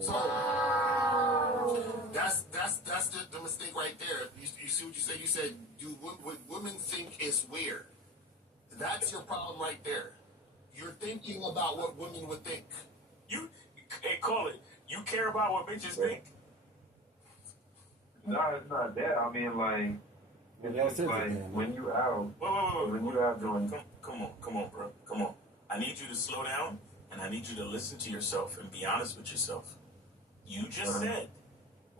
So that's the mistake right there. You see what you said? You said what women think is weird. That's your problem right there. You're thinking about what women would think. You, hey, call it. You care about what bitches think? No, it's not that. I mean, like, it's just like when you out, when you out doing. Come on, bro. Come on. I need you to slow down, and I need you to listen to yourself and be honest with yourself. You just said,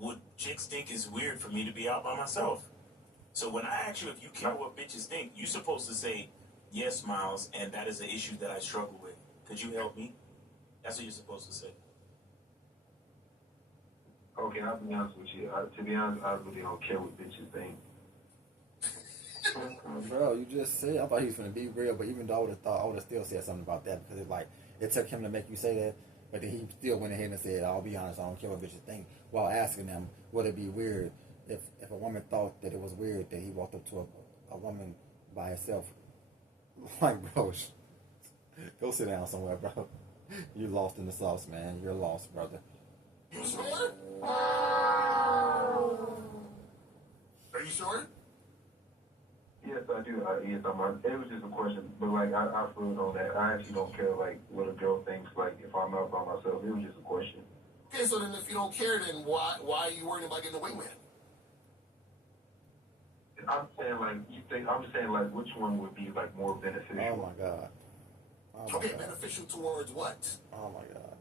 would chicks think is weird for me to be out by myself? So when I ask you if you care what bitches think, you're supposed to say, yes, Miles, and that is an issue that I struggle with. Could you help me? That's what you're supposed to say. Okay, I'll be honest with you. To be honest, I really don't care what bitches think. Bro, you just said, I thought he was going to be real, but even though I would have still said something about that, because it took him to make you say that, but then he still went ahead and said, I'll be honest, I don't care what bitches think, while asking them, would it be weird if a woman thought that it was weird that he walked up to a woman by herself? Like, bro, go sit down somewhere, bro. You lost in the sauce, man. You're lost, brother. You sure? Are you sure? Yes, I do. Yes, it was just a question, but like I feel on that. I actually don't care like what a girl thinks. Like if I'm out by myself, it was just a question. Okay, so then if you don't care, then why are you worrying about getting a wingman? I'm saying like you think. I'm saying like which one would be like more beneficial? Oh my god. Okay, beneficial towards what? Oh my god.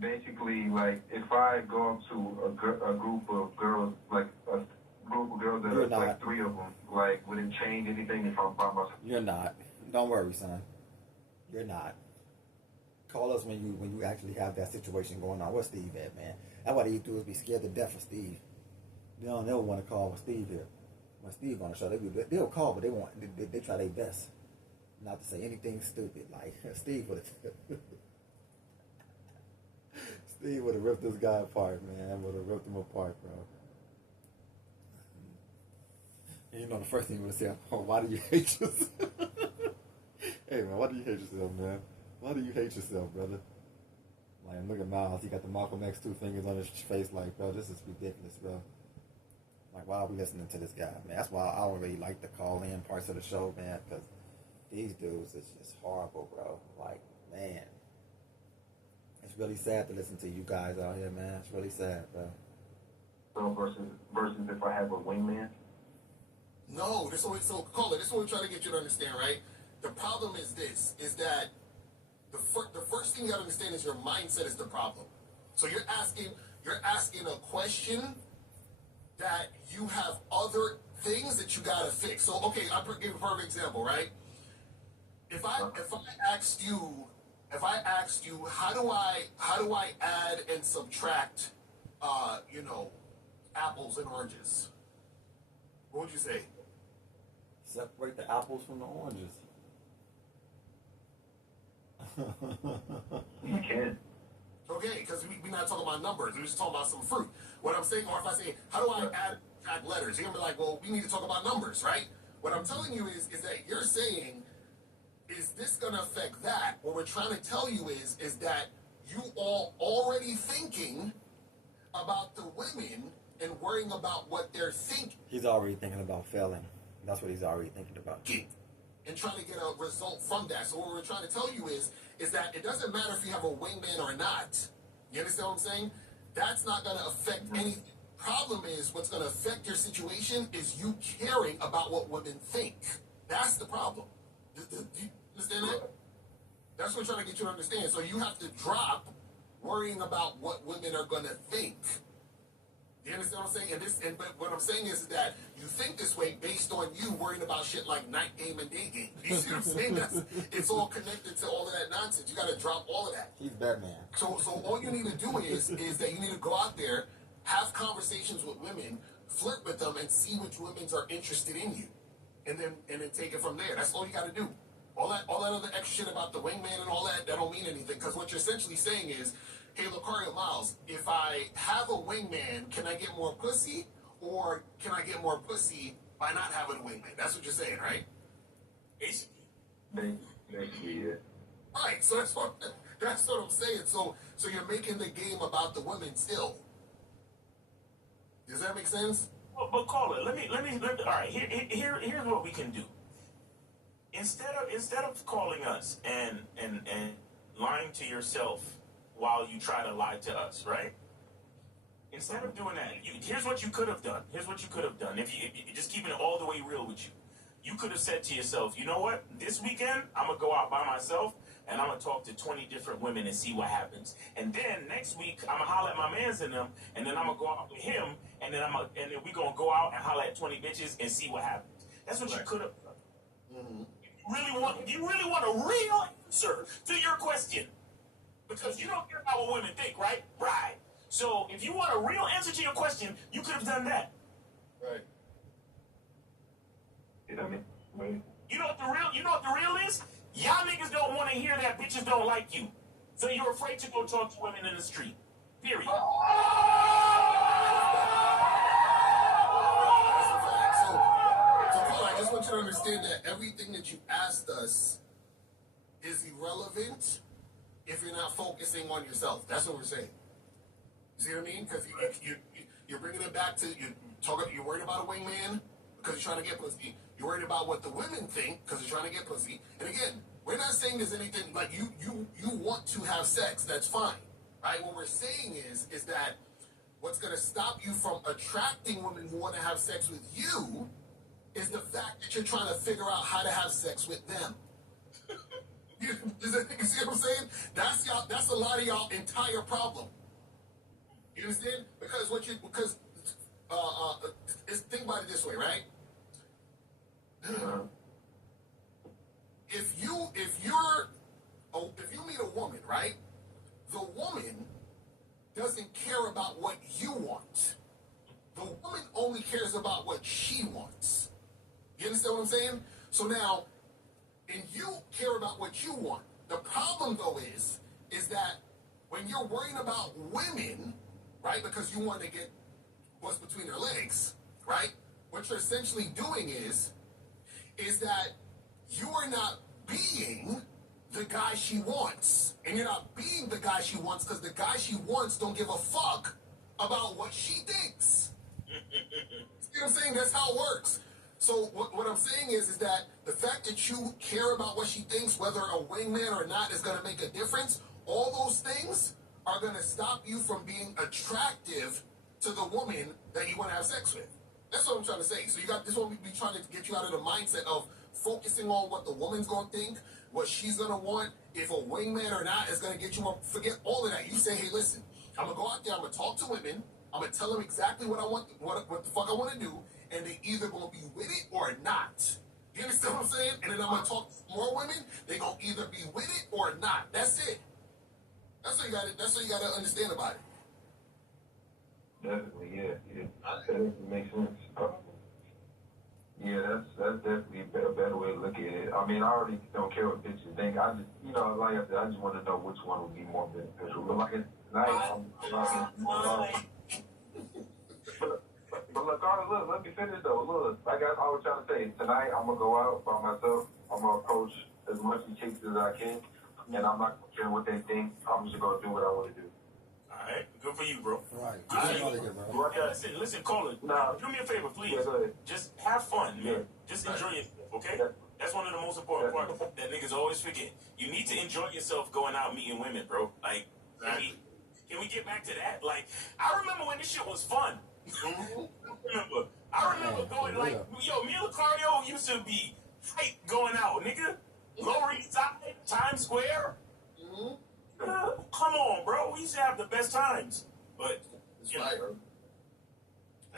Basically, like if I go up to a group of girls, like a group of girls that are like three of them, like would it change anything if I'm by myself? You're not. Don't worry, son. You're not. Call us when you actually have that situation going on. Where's Steve at, man? That's what he do is be scared to death of Steve. They don't never want to call with Steve here. When Steve on the show, they'll call, but they try their best not to say anything stupid. Like Steve would have. Steve would have ripped this guy apart, man. Would have ripped him apart, bro. And you know the first thing he would have said, oh, why do you hate yourself? Hey, man, why do you hate yourself, man? Why do you hate yourself, brother? Like, look at Miles. He got the Malcolm X 2 fingers on his face like, bro, this is ridiculous, bro. Like, why are we listening to this guy, man? That's why I don't really like the call-in parts of the show, man, because these dudes is just horrible, bro. Like, man. It's really sad to listen to you guys out here, man. It's really sad, bro. So versus if I have a wingman? No, so call it. This is what we're trying to get you to understand, right? The problem is this, is that the first thing you gotta understand is your mindset is the problem. So you're asking a question that you have other things that you gotta fix. So okay, I'll give you a perfect example, right? If I asked you how do I add and subtract apples and oranges? What would you say? Separate the apples from the oranges. You can. Okay, because we're not talking about numbers. We're just talking about some fruit. What I'm saying, or if I say, how do I add letters? You're going to be like, well, we need to talk about numbers, right? What I'm telling you is that you're saying, is this going to affect that? What we're trying to tell you is that you all already thinking about the women and worrying about what they're thinking. He's already thinking about failing. That's what he's already thinking about. And trying to get a result from that. So what we're trying to tell you is that it doesn't matter if you have a wingman or not. You understand what I'm saying? That's not going to affect anything. Problem is, what's going to affect your situation is you caring about what women think. That's the problem. Do you understand that? That's what we're trying to get you to understand. So you have to drop worrying about what women are going to think. You understand what I'm saying? But what I'm saying is that you think this way based on you worrying about shit like night game and day game. You see what I'm saying? It's all connected to all of that nonsense. You got to drop all of that. He's Batman. So all you need to do is that you need to go out there, have conversations with women, flirt with them, and see which women are interested in you, and then take it from there. That's all you got to do. All that other extra shit about the wingman and all that don't mean anything, because what you're essentially saying is, hey, Lacario Miles, if I have a wingman, can I get more pussy? Or can I get more pussy by not having a wingman? That's what you're saying, right? Basically. Basically, yeah. Right, so That's what I'm saying. So you're making the game about the women still. Does that make sense? Well, but call it. Let me. All right. Here's what we can do. Instead of calling us and lying to yourself while you try to lie to us, right? Instead of doing that, here's what you could have done. If you just keeping it all the way real with you, you could have said to yourself, you know what? This weekend I'm gonna go out by myself and I'm gonna talk to 20 different women and see what happens. And then next week I'm gonna holler at my mans in them, and then I'm gonna go out with him, and then we gonna go out and holler at 20 bitches and see what happens. That's what you could have done. Mm-hmm. You really want a real answer to your question, because you don't care about what women think, right? Right. So if you want a real answer to your question, you could have done that. Right. You know what I mean? Right. You know what the real is? Y'all niggas don't want to hear that bitches don't like you. So you're afraid to go talk to women in the street. Period. That's a fact. So Paul, I just want you to understand that everything that you asked us is irrelevant if you're not focusing on yourself. That's what we're saying. You see what I mean? Because you're bringing it back to you're worried about a wingman because you're trying to get pussy. You're worried about what the women think because you're trying to get pussy. And again, we're not saying there's anything like you want to have sex. That's fine, right? What we're saying is that what's going to stop you from attracting women who want to have sex with you is the fact that you're trying to figure out how to have sex with them. You see what I'm saying? That's a lot of y'all entire problem. You understand? Because think about it this way, right? If you meet a woman, right? The woman doesn't care about what you want. The woman only cares about what she wants. You understand what I'm saying? So now, and you care about what you want. The problem though is that when you're worrying about women, right? Because you want to get what's between their legs, right? What you're essentially doing is that you are not being the guy she wants. And you're not being the guy she wants because the guy she wants don't give a fuck about what she thinks. You know what I'm saying? That's how it works. So what I'm saying is that the fact that you care about what she thinks, whether a wingman or not, is going to make a difference. All those things are going to stop you from being attractive to the woman that you want to have sex with. That's what I'm trying to say. So this one we be trying to get you out of the mindset of focusing on what the woman's going to think, what she's going to want, if a wingman or not is going to get you up. Forget all of that. You say, hey, listen, I'm going to go out there, I'm going to talk to women, I'm going to tell them exactly what I want, what the fuck I want to do, and they either going to be with it or not. You understand what I'm saying? And then I'm going to talk to more women, they going to either be with it or not. That's it. That's what you got to understand about it. Definitely, yeah. That definitely makes sense. Yeah, that's definitely a better way to look at it. I mean, I already don't care what bitches think. I just, like I said, I just want to know which one would be more beneficial. But like tonight, but look, Carter, look, let me finish though. Look, like I was trying to say, tonight I'm gonna go out by myself. I'm gonna approach as much chicks as I can, and I'm not gonna care what they think. I'm just gonna do what I want to do. All right, good for you, bro. Right. Hey, listen, Colin. Do me a favor, please. Yeah, just have fun, man. Yeah. Just enjoy it, okay? Yeah. That's one of the most important parts that niggas always forget. You need to enjoy yourself going out meeting women, bro. Like, can we get back to that? Like, I remember when this shit was fun. I remember going like, yo, me and Lacario used to be hype going out, nigga. Lower East Side, Times Square. Come on, bro. We used to have the best times. But you know.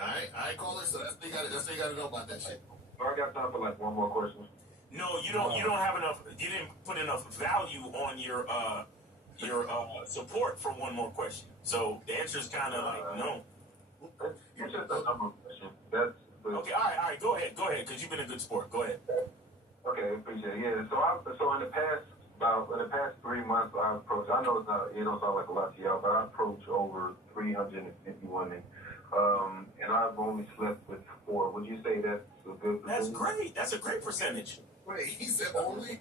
All right, caller. So that's what you got to know about that shit. I got time for like one more question. No, you don't. You don't have enough. You didn't put enough value on your support for one more question. So the answer is kind of like no. It's just a number question. Okay. All right. Go ahead. Because you've been a good sport. Go ahead. Okay, appreciate it. Yeah. So in the past 3 months, I approached. I know it don't sound like a lot to y'all, but I approached over 350 women, and I've only slept with 4. Would you say that's a good percentage? That's great. That's a great percentage. Wait, he said only?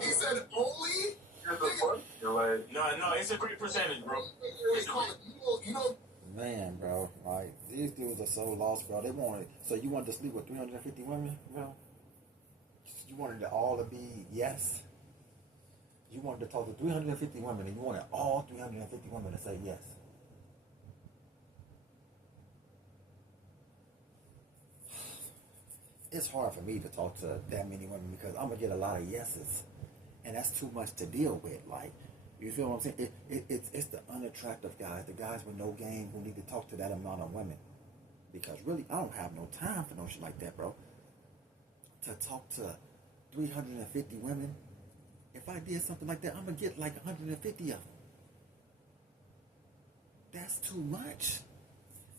He said But only? Just a bunch. Like, No, it's a great percentage, bro. Hey, Colin, you know, Man, bro, like these dudes are so lost, bro. They wanted, so you wanted to sleep with 350 women, bro? You wanted it all to be yes. You wanted to talk to 350 women, and you wanted all 350 women to say yes. It's hard for me to talk to that many women because I'm gonna get a lot of yeses, and that's too much to deal with. Like, you feel what I'm saying? It's the unattractive guys, the guys with no game who need to talk to that amount of women. Because really, I don't have no time for no shit like that, bro. To talk to 350 women, if I did something like that, I'm gonna get like 150 of them. That's too much.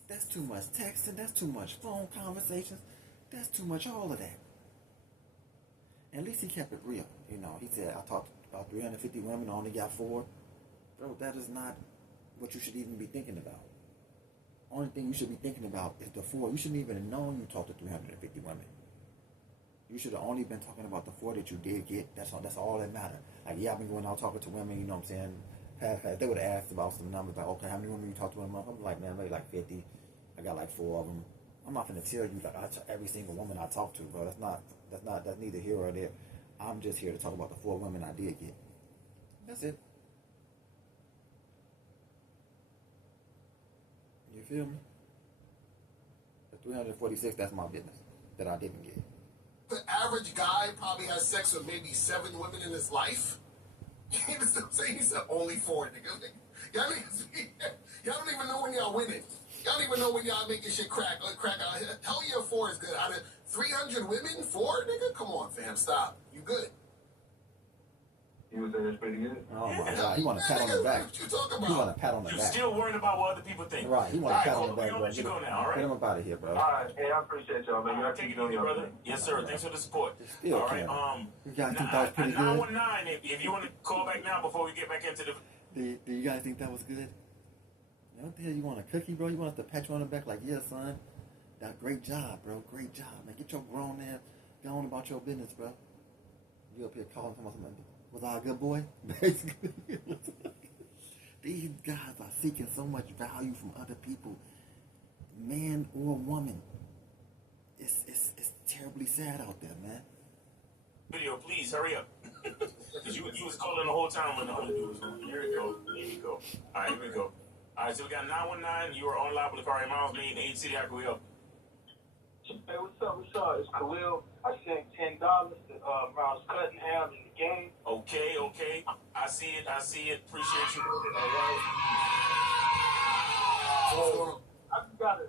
That's too much texting. That's too much phone conversations. That's too much all of that. At least he kept it real. You know, he said, I talked to about 350 women, I only got 4. Bro, that is not what you should even be thinking about. Only thing you should be thinking about is the 4. You shouldn't even have known you talked to 350 women. You should have only been talking about the 4 that you did get. That's all that matters. Like, yeah, I've been going out talking to women, you know what I'm saying? They would have asked about some numbers, like, okay, how many women you talked to a month? I'm like, man, maybe like 50. I got like 4 of them. I'm not gonna tell you like every single woman I talk to, bro. That's neither here or there. I'm just here to talk about the 4 women I did get. That's it. You feel me? The 346, that's my business that I didn't get. the average guy probably has sex with maybe 7 women in his life. You know what I'm saying? He said only 4, nigga. Y'all don't even know when y'all winning. Y'all don't even know when y'all making shit crack out. Hell yeah, 4 is good. Out of 300 women, 4, nigga? Come on, fam, stop. You good. You was saying it's pretty good? Oh my God, he want a pat on the back. What you talking about? He want a pat on the You're back. still worried about what other people think. Right, he want a pat on the back, we're gonna bro. let you go now, all right? Get him up out of here, bro. All right, hey, I appreciate y'all, man. All Y'all right, take keep it easy, doing brother. y'all thing. Yes, sir. Thanks for the support. Still All right. You guys think that was pretty good? 919. If you want to call back now before we get back into the. Do you guys think that was good? What the hell, you want a cookie, bro? You want us to pat you on the back like, yeah, son. That great job, bro. Great job, man. Get your grown man going about your business, bro. You up here calling something. Was I a good boy? Basically. These guys are seeking so much value from other people, man or woman. It's terribly sad out there, man. Video, please hurry up. Because you was calling the whole time when the other dude was on. Here we go. There you go. All right, here we go. All right, so we got 919. You are on live with Lacario Miles, Main, Age City. How can we help? Hey, what's up? It's Khalil. I sent $10 to Miles Cunningham in the game. Okay. I see it. Appreciate you. All right. I just got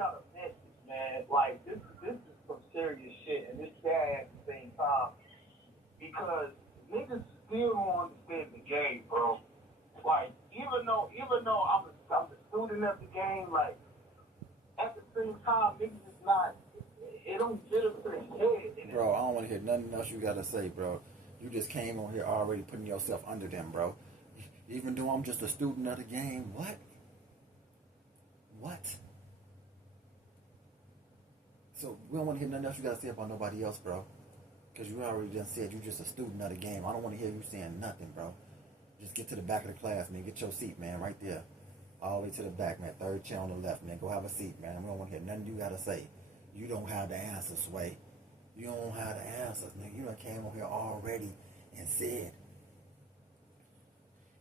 a message, man. Like, this is some serious shit, and it's sad at the same time. Because niggas still don't understand the game, bro. Like, even though I'm a student of the game, like, at the same time, niggas is not, it don't get up to his head. Bro, I don't want to hear nothing else you got to say, bro. You just came on here already putting yourself under them, bro. Even though I'm just a student of the game, what? So, we don't want to hear nothing else you got to say about nobody else, bro. Because you already just said you're just a student of the game. I don't want to hear you saying nothing, bro. Just get to the back of the class, man. Get your seat, man, right there. All the way to the back, man. 3rd chair on the left, man. Go have a seat, man. We don't want to hear nothing you got to say. You don't have the answers, Sway. You don't have the answers, nigga. You done came over here already and said,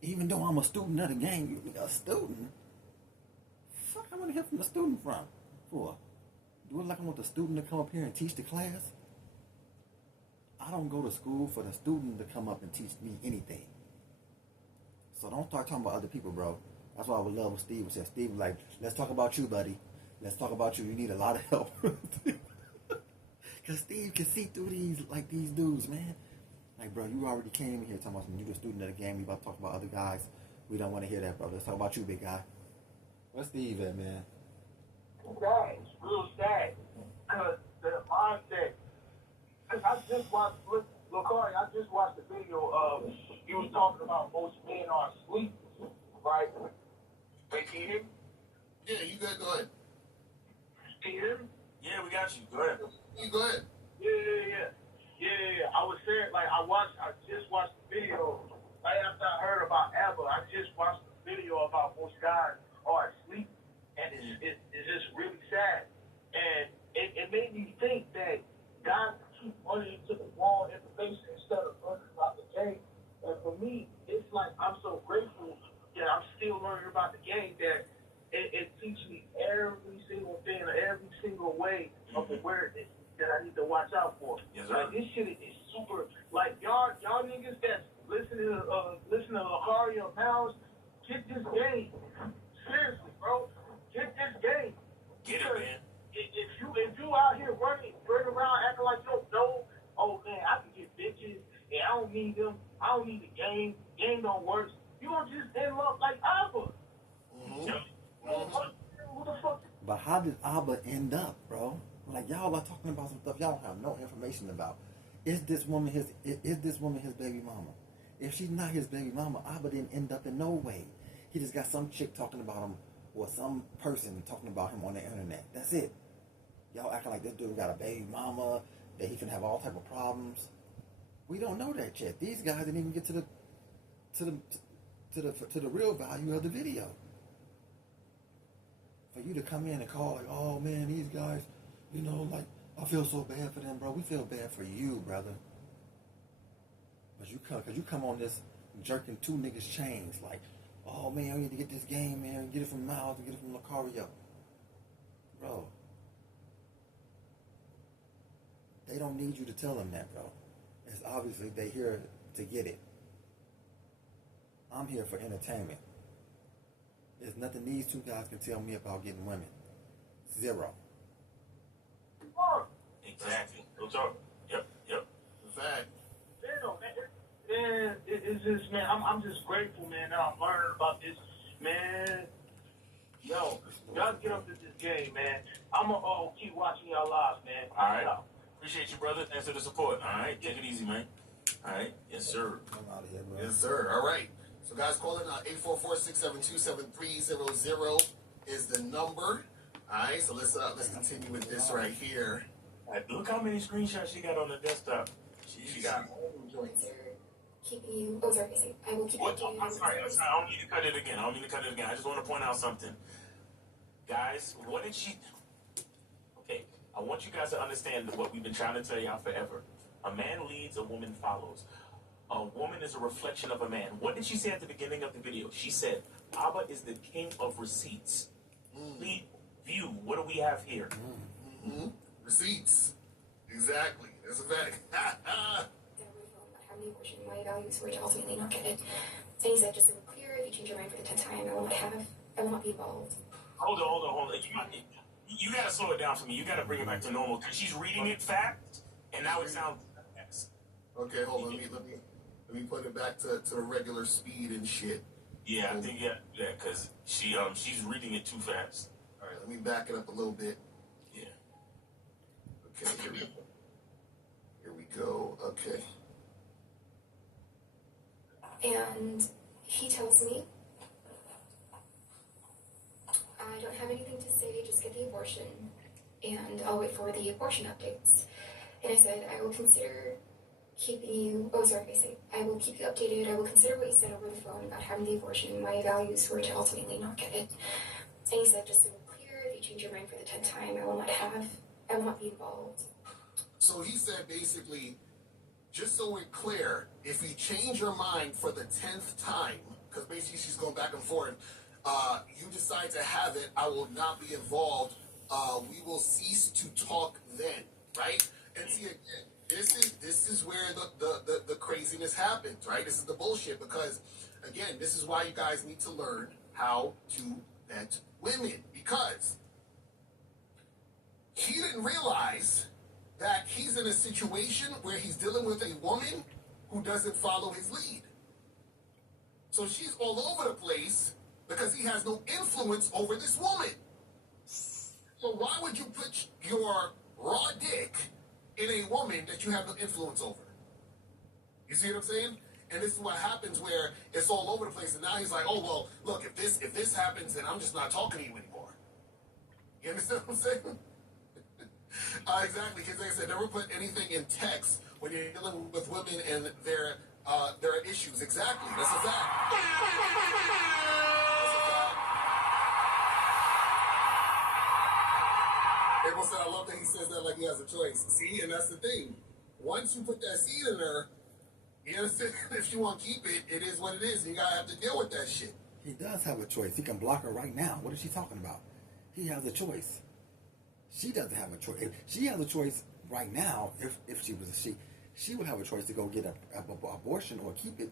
even though I'm a student of the game, you a student? Fuck, I want to hear from the student from. For? Do it like I want the student to come up here and teach the class? I don't go to school for the student to come up and teach me anything. So don't start talking about other people, bro. That's why I would love what Steve would say. Steve was like, let's talk about you, buddy. Let's talk about you. You need a lot of help. Because Steve can see through these dudes, man. Like, bro, you already came in here talking about you a student of the game. We about to talk about other guys. We don't want to hear that, bro. Let's talk about you, big guy. Where's Steve at, man? Sad. It's real sad. Because the mindset, because I just watched, Lacario, I just watched the video of, he was talking about most men are asleep, right? Wait, can you hear me? Yeah, you good? Go ahead. Can you hear me? Yeah, we got you. Go ahead. You go ahead. Yeah. Yeah, I was saying, like, I just watched the video right after I heard about ABBA. I just watched the video about most guys are asleep, and it's just really sad. And it made me think that guys keep running into the wrong information instead of learning about the game. And for me, it's like I'm so grateful that I'm still learning about the game that it teaches me every single thing, every single way of awareness that I need to watch out for. Yes, like this shit is super. Like y'all niggas that's listening to lacario Mouse, get this game. Seriously, bro, get this game. Get it, man. If you out here running around acting like you don't know, oh man, I can get bitches and I don't need them. I don't need the game. Game don't work. You gonna just end up like Abba. Who the fuck? But how did Abba end up, bro? Like y'all are talking about some stuff y'all don't have no information about. Is this woman his baby mama? If she's not his baby mama, Abba didn't end up in no way. He just got some chick talking about him or some person talking about him on the internet. That's it. Y'all acting like this dude got a baby mama, that he can have all type of problems. We don't know that yet. These guys didn't even get to the real value of the video. For you to come in and call like, oh man, these guys, you know, like I feel so bad for them, bro. We feel bad for you, brother. But you come on this jerking two niggas chains like, oh man, we need to get this game, man. Get it from Miles and get it from Lacario. Bro. They don't need you to tell them that, bro. It's obviously they here to get it. I'm here for entertainment. There's nothing these two guys can tell me about getting women. Zero. Exactly. Go talk. Yep. In fact. Man, it's just, man, I'm just grateful, man, that I'm learning about this, man. Yo, y'all get up to this game, man. I'm going to keep watching y'all live, man. All right. Appreciate you, brother. Thanks for the support. All right. Take it easy, man. All right. Yes, sir. I'm out of here, bro. Yes, sir. All right. So, guys, call in 844-672-7300 is the number. All right. So let's continue with this right here. All right, look how many screenshots she got on the desktop. She got. Keeping you. Oh, sorry. I will keep you updated. I'm sorry. I don't need to cut it again. I just want to point out something. Guys, what did she... Okay, I want you guys to understand what we've been trying to tell y'all forever. A man leads, a woman follows. A woman is a reflection of a man. What did she say at the beginning of the video? She said, Abba is the king of receipts. Lead view. What do we have here? Receipts. Exactly. That's a fact. The abortion, my values were to ultimately not get it. And he said, just so we're clear, if you change your mind for the 10th time, I will not be involved. Hold on. You gotta slow it down for me. You gotta bring it back to normal. Because she's reading it fast, and now it sounds fast. Okay, hold on. Let me put it back to the regular speed and shit. Yeah, I think because she's reading it too fast. All right, let me back it up a little bit. Yeah. Okay, here we go. Okay. And he tells me, I don't have anything to say, just get the abortion, and I'll wait for the abortion updates. And I said, I will consider keeping you, I will keep you updated, I will consider what you said over the phone about having the abortion. My values were to ultimately not get it. And he said, just so we're clear, if you change your mind for the 10th time, I will not be involved. So he said basically, just so we're clear, if you change your mind for the 10th time, because basically she's going back and forth, you decide to have it, I will not be involved. We will cease to talk then, right? And see, again, this is where the craziness happens, right? This is the bullshit, because, again, this is why you guys need to learn how to vet women, because he didn't realize that he's in a situation where he's dealing with a woman who doesn't follow his lead. So she's all over the place because he has no influence over this woman. So why would you put your raw dick in a woman that you have no influence over? You see what I'm saying? And this is what happens where it's all over the place. And now he's like, oh, well, look, if this happens, then I'm just not talking to you anymore. You understand what I'm saying? Exactly, because like I said, never put anything in text when you're dealing with women and their issues. Exactly. That's a fact. April said, I love that he says that like he has a choice. See, and that's the thing. Once you put that seed in her, you understand, if you want to keep it, it is what it is. You gotta have to deal with that shit. He does have a choice. He can block her right now. What is she talking about? He has a choice. She doesn't have a choice. If she has a choice right now, if she was a she would have a choice to go get an abortion or keep it.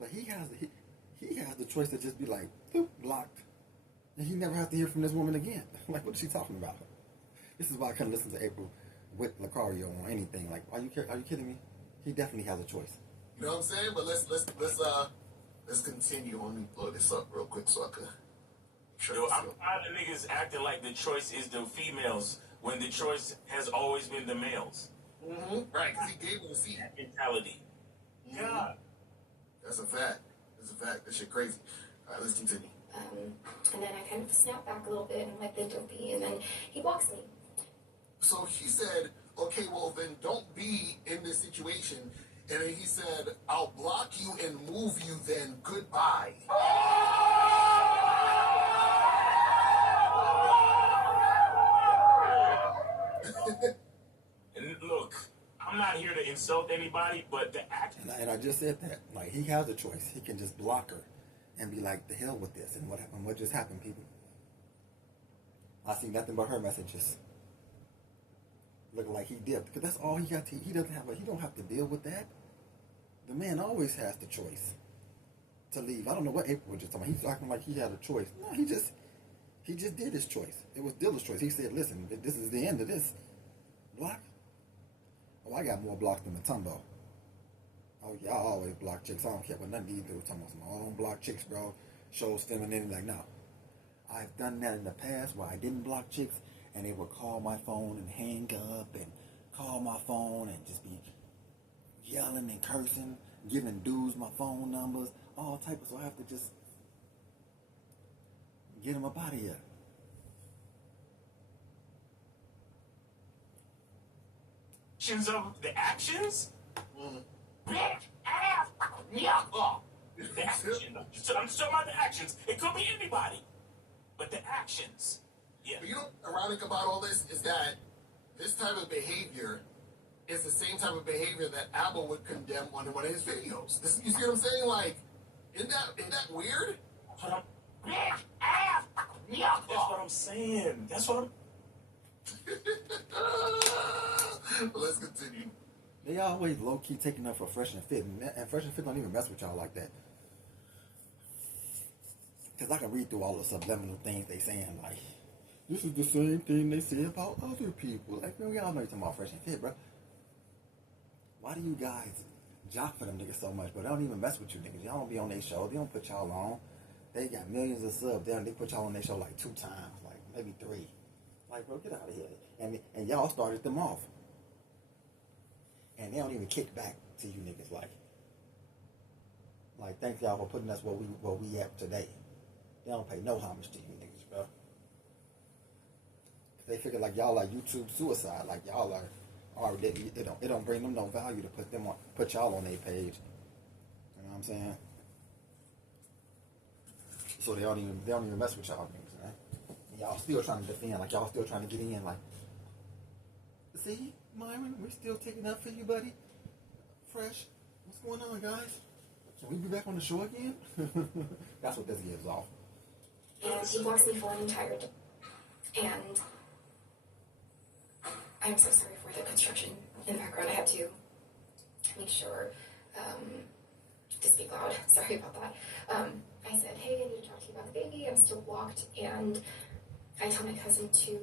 But he has the choice to just be like, boop, blocked. And he never has to hear from this woman again. Like, what is she talking about? This is why I couldn't listen to April with Lacario on anything. Like, are you kidding me? He definitely has a choice. You know what I'm saying? But let's continue. Let me blow this up real quick so I could. Yo, I'm tired of niggas acting like the choice is the females when the choice has always been the males. Mm-hmm. Right, because he gave him the seat. Mentality. Mm-hmm. God. That's a fact. That's a fact. That shit crazy. All right, let's continue. And then I kind of snap back a little bit and I'm like, then don't be. And then he blocks me. So he said, okay, well, then don't be in this situation. And then he said, I'll block you and move you then. Goodbye. And look, I'm not here to insult anybody, but the act. And I just said that. Like, he has a choice. He can just block her and be like, the hell with this. And what happened? What just happened, people? I see nothing but her messages. Looking like he dipped. Because that's all he got to. He don't have to deal with that. The man always has the choice to leave. I don't know what April was just talking about. He's acting like he had a choice. No, he just did his choice. It was Dilla's choice. He said, listen, this is the end of this. Block? Oh, I got more blocks than Matumbo. Oh, yeah, I always block chicks. I don't care what none of these dudes talking about. I don't block chicks, bro. Shows femininity. Like, no. I've done that in the past where I didn't block chicks and they would call my phone and hang up and call my phone and just be yelling and cursing, giving dudes my phone numbers, all type of. So I have to just get them up out of here. Of the actions? The action. I'm just talking about the actions. It could be anybody. But the actions. Yeah. But you know what's ironic about all this is that this type of behavior is the same type of behavior that Abba would condemn on one of his videos. You see what I'm saying? Like, isn't that weird? That's what I'm saying. That's what I'm. Let's continue. They always low-key taking up for Fresh and Fit, and Fresh and Fit don't even mess with y'all like that. Because I can read through all the subliminal things they saying, like, this is the same thing they say about other people. Like, man, we all know you're talking about Fresh and Fit, bro. Why do you guys jock for them niggas so much, but they don't even mess with you niggas? Y'all don't be on their show. They don't put y'all on. They got millions of subs. They put y'all on their show like 2 times, like maybe 3. Like, bro, get out of here. And y'all started them off. And they don't even kick back to you niggas like thank y'all for putting us where we at today. They don't pay no homage to you niggas, bro. They figure like y'all are YouTube suicide, like y'all are already. It don't bring them no value to put y'all on their page. You know what I'm saying? So they don't even mess with y'all niggas, man. Y'all still trying to defend, like y'all still trying to get in, like, see, Myron, we're still taking up for you, buddy. Fresh, what's going on, guys? Can we be back on the show again? That's what this gives off. And he blocks me for an entire day. And I'm so sorry for the construction in the background. I had to make sure to speak loud. Sorry about that. I said, hey, I need to talk to you about the baby. I'm still blocked. And I tell my cousin to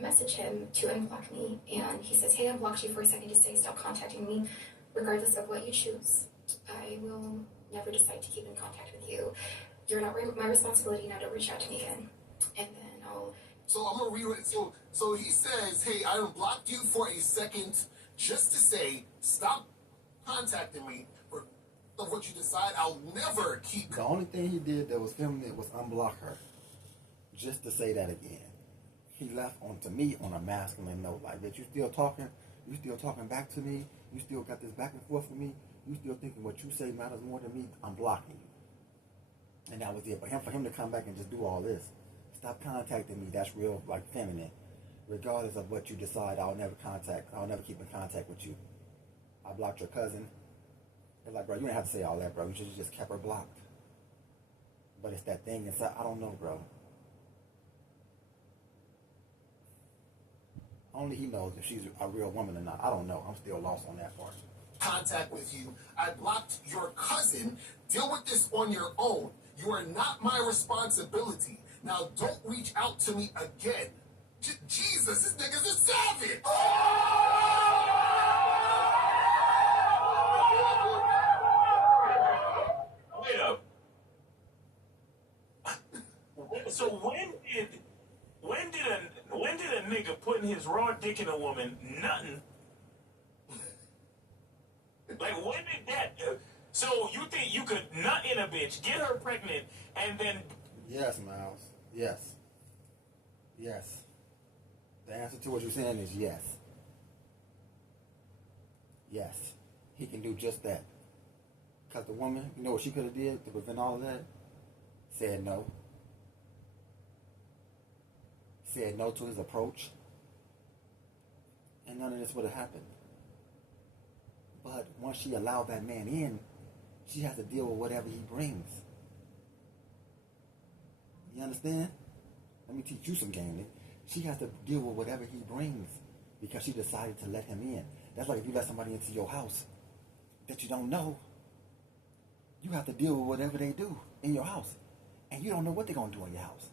message him to unblock me. And he says, hey, I unblocked you for a second to say stop contacting me. Regardless of what you choose, I will never decide to keep in contact with you. You're not my responsibility now to reach out to me again. And then I'll... So I'm going to read it. So he says, hey, I unblocked you for a second just to say stop contacting me. Of what you decide, I'll never keep... The only thing he did that was feminine was unblock her. Just to say that again. He left to me on a masculine note. Like, bitch, you still talking? You still talking back to me? You still got this back and forth with me? You still thinking what you say matters more than me? I'm blocking you. And that was it. But for him to come back and just do all this, stop contacting me. That's real, like, feminine. Regardless of what you decide, I'll never keep in contact with you. I blocked your cousin. It's like, bro, you didn't have to say all that, bro. You should have just kept her blocked. But it's that thing inside. I don't know, bro. Only he knows if she's a real woman or not. I don't know. I'm still lost on that part. Contact with you. I blocked your cousin. Deal with this on your own. You are not my responsibility. Now don't reach out to me again. Jesus, this nigga's a savage. Wait up. So when did a nigga putting his raw dick in a woman nothing? Like, when did that? So you think you could nut in a bitch, get her pregnant, and then? Yes, Miles. Yes. Yes. The answer to what you're saying is yes. Yes. He can do just that. Because the woman, you know what she could have did to prevent all of that? Said no. Said no to his approach. And none of this would have happened. But once she allowed that man in, she has to deal with whatever he brings. You understand? Let me teach you some gaming. She has to deal with whatever he brings because she decided to let him in. That's like if you let somebody into your house that you don't know, you have to deal with whatever they do in your house. And you don't know what they're going to do in your house.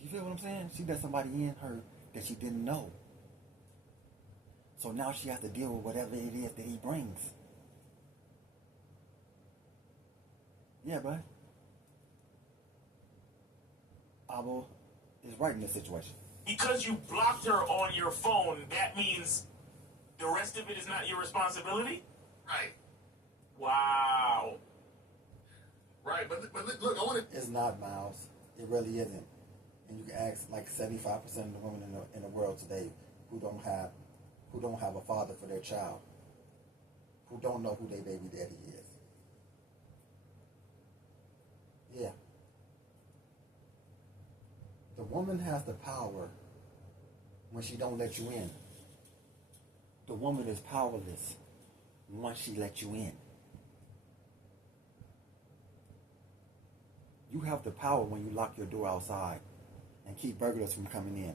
You feel what I'm saying? She let somebody in her that she didn't know. So now she has to deal with whatever it is that he brings. Yeah, bud. Abo is right in this situation. Because you blocked her on your phone, that means the rest of it is not your responsibility? Right. Wow. Right, but look, I want to. It's not, Miles. It really isn't. And you can ask like 75% of the women in the world today who don't have a father for their child, who don't know who their baby daddy is. Yeah. The woman has the power when she don't let you in. The woman is powerless once she lets you in. You have the power when you lock your door outside and keep burglars from coming in.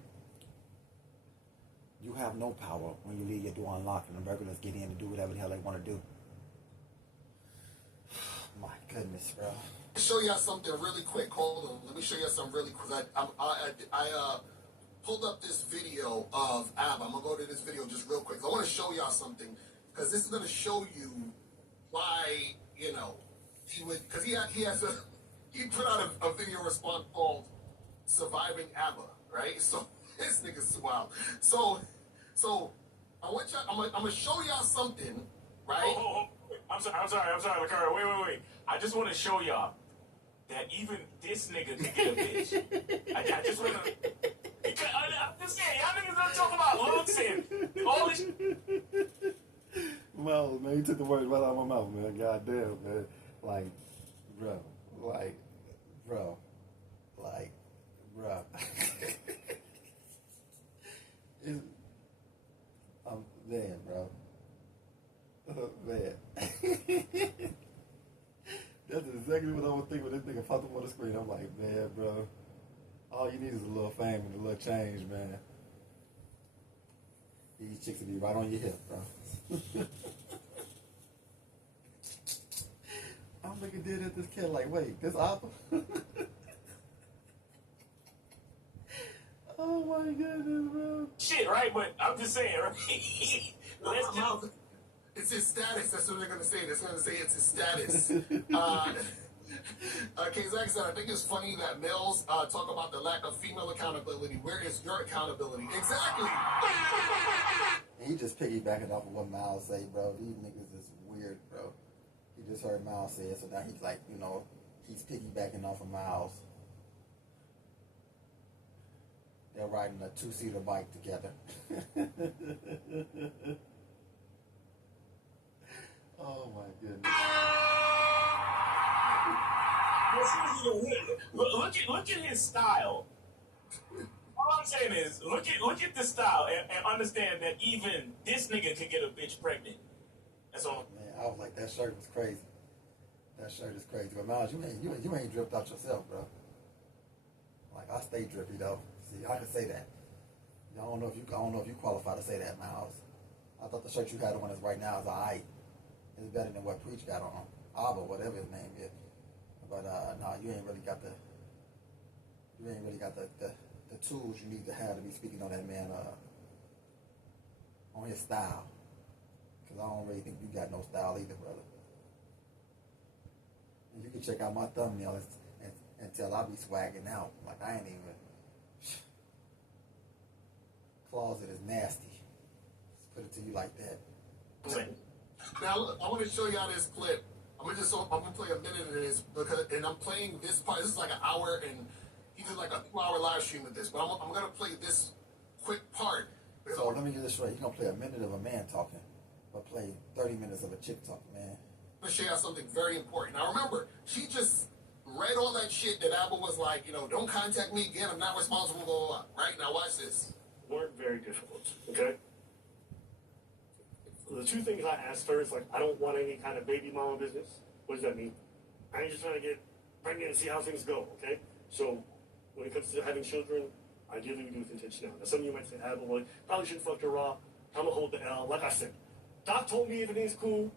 You have no power when you leave your door unlocked and the burglars get in and do whatever the hell they want to do. My goodness, bro. Show y'all something really quick. Hold on. Let me show y'all something really quick. I pulled up this video of Ab. I'm going to go to this video just real quick. I want to show y'all something because this is going to show you why, you know, he would, because he put out a video response called Surviving ABBA, right? So this nigga's wild. So I want y'all, I'm gonna show y'all something, right? Oh. I'm sorry, Lacario. Wait. I just want to show y'all that even this nigga can get a bitch. I just want to. I'm just saying, y'all niggas don't talk about looks and all this. Well, man, you took the words right out of my mouth, man. Goddamn, man. Like, bro. Man, bro. Man. That's exactly what I was thinking when this nigga popped up on the screen. I'm like, man, bro. All you need is a little fame and a little change, man. These chicks will be right on your hip, bro. I'm looking dead at this cat like, wait, this Apple? Oh my goodness, bro. Shit, right? But I'm just saying, right? It's his status. That's what they're going to say. They're going to say it's his status. Kazak said, I think it's funny that males talk about the lack of female accountability. Where is your accountability? Exactly. And he just piggybacking off of what Miles say, bro. These niggas is weird, bro. He just heard Miles say it, so now he's like, you know, he's piggybacking off of Miles. They're riding a two-seater bike together. Oh my goodness. Look at his style. All I'm saying is, look at the style and understand that even this nigga could get a bitch pregnant. That's all. Man, I was like, that shirt was crazy. That shirt is crazy. But Miles, you ain't dripped out yourself, bro. Like, I stay drippy though. See, I can say that. I don't know if you qualify to say that, Miles. I thought the shirt you had on is right now is alright. It's better than what Preach got on. Abba, whatever his name is. But no, you ain't really got the tools you need to have to be speaking on that man on his style. Because I don't really think you got no style either, brother. And you can check out my thumbnail and tell I be swagging out. Like I ain't even. Closet is nasty. Just put it to you like that. Now look, I want to show y'all this clip. I'm gonna play a minute of this and I'm playing this part. This is like an hour, and he did like a 2-hour live stream with this. But I'm gonna play this quick part. So let me get this right. You're gonna play a minute of a man talking, but play 30 minutes of a chick talking, man. I'm gonna show y'all something very important. Now remember, she just read all that shit that Apple was like, don't contact me again. I'm not responsible. Blah, blah, blah. Right now, watch this. Weren't very difficult. Okay. The two things I asked her is like, I don't want any kind of baby mama business. What does that mean? I ain't just trying to get pregnant and see how things go, okay? So, when it comes to having children, ideally we do with intentionality. Now, some of you might say, but well, probably shouldn't fuck her raw. I'm gonna hold the L. Like I said, Doc told me everything's cool.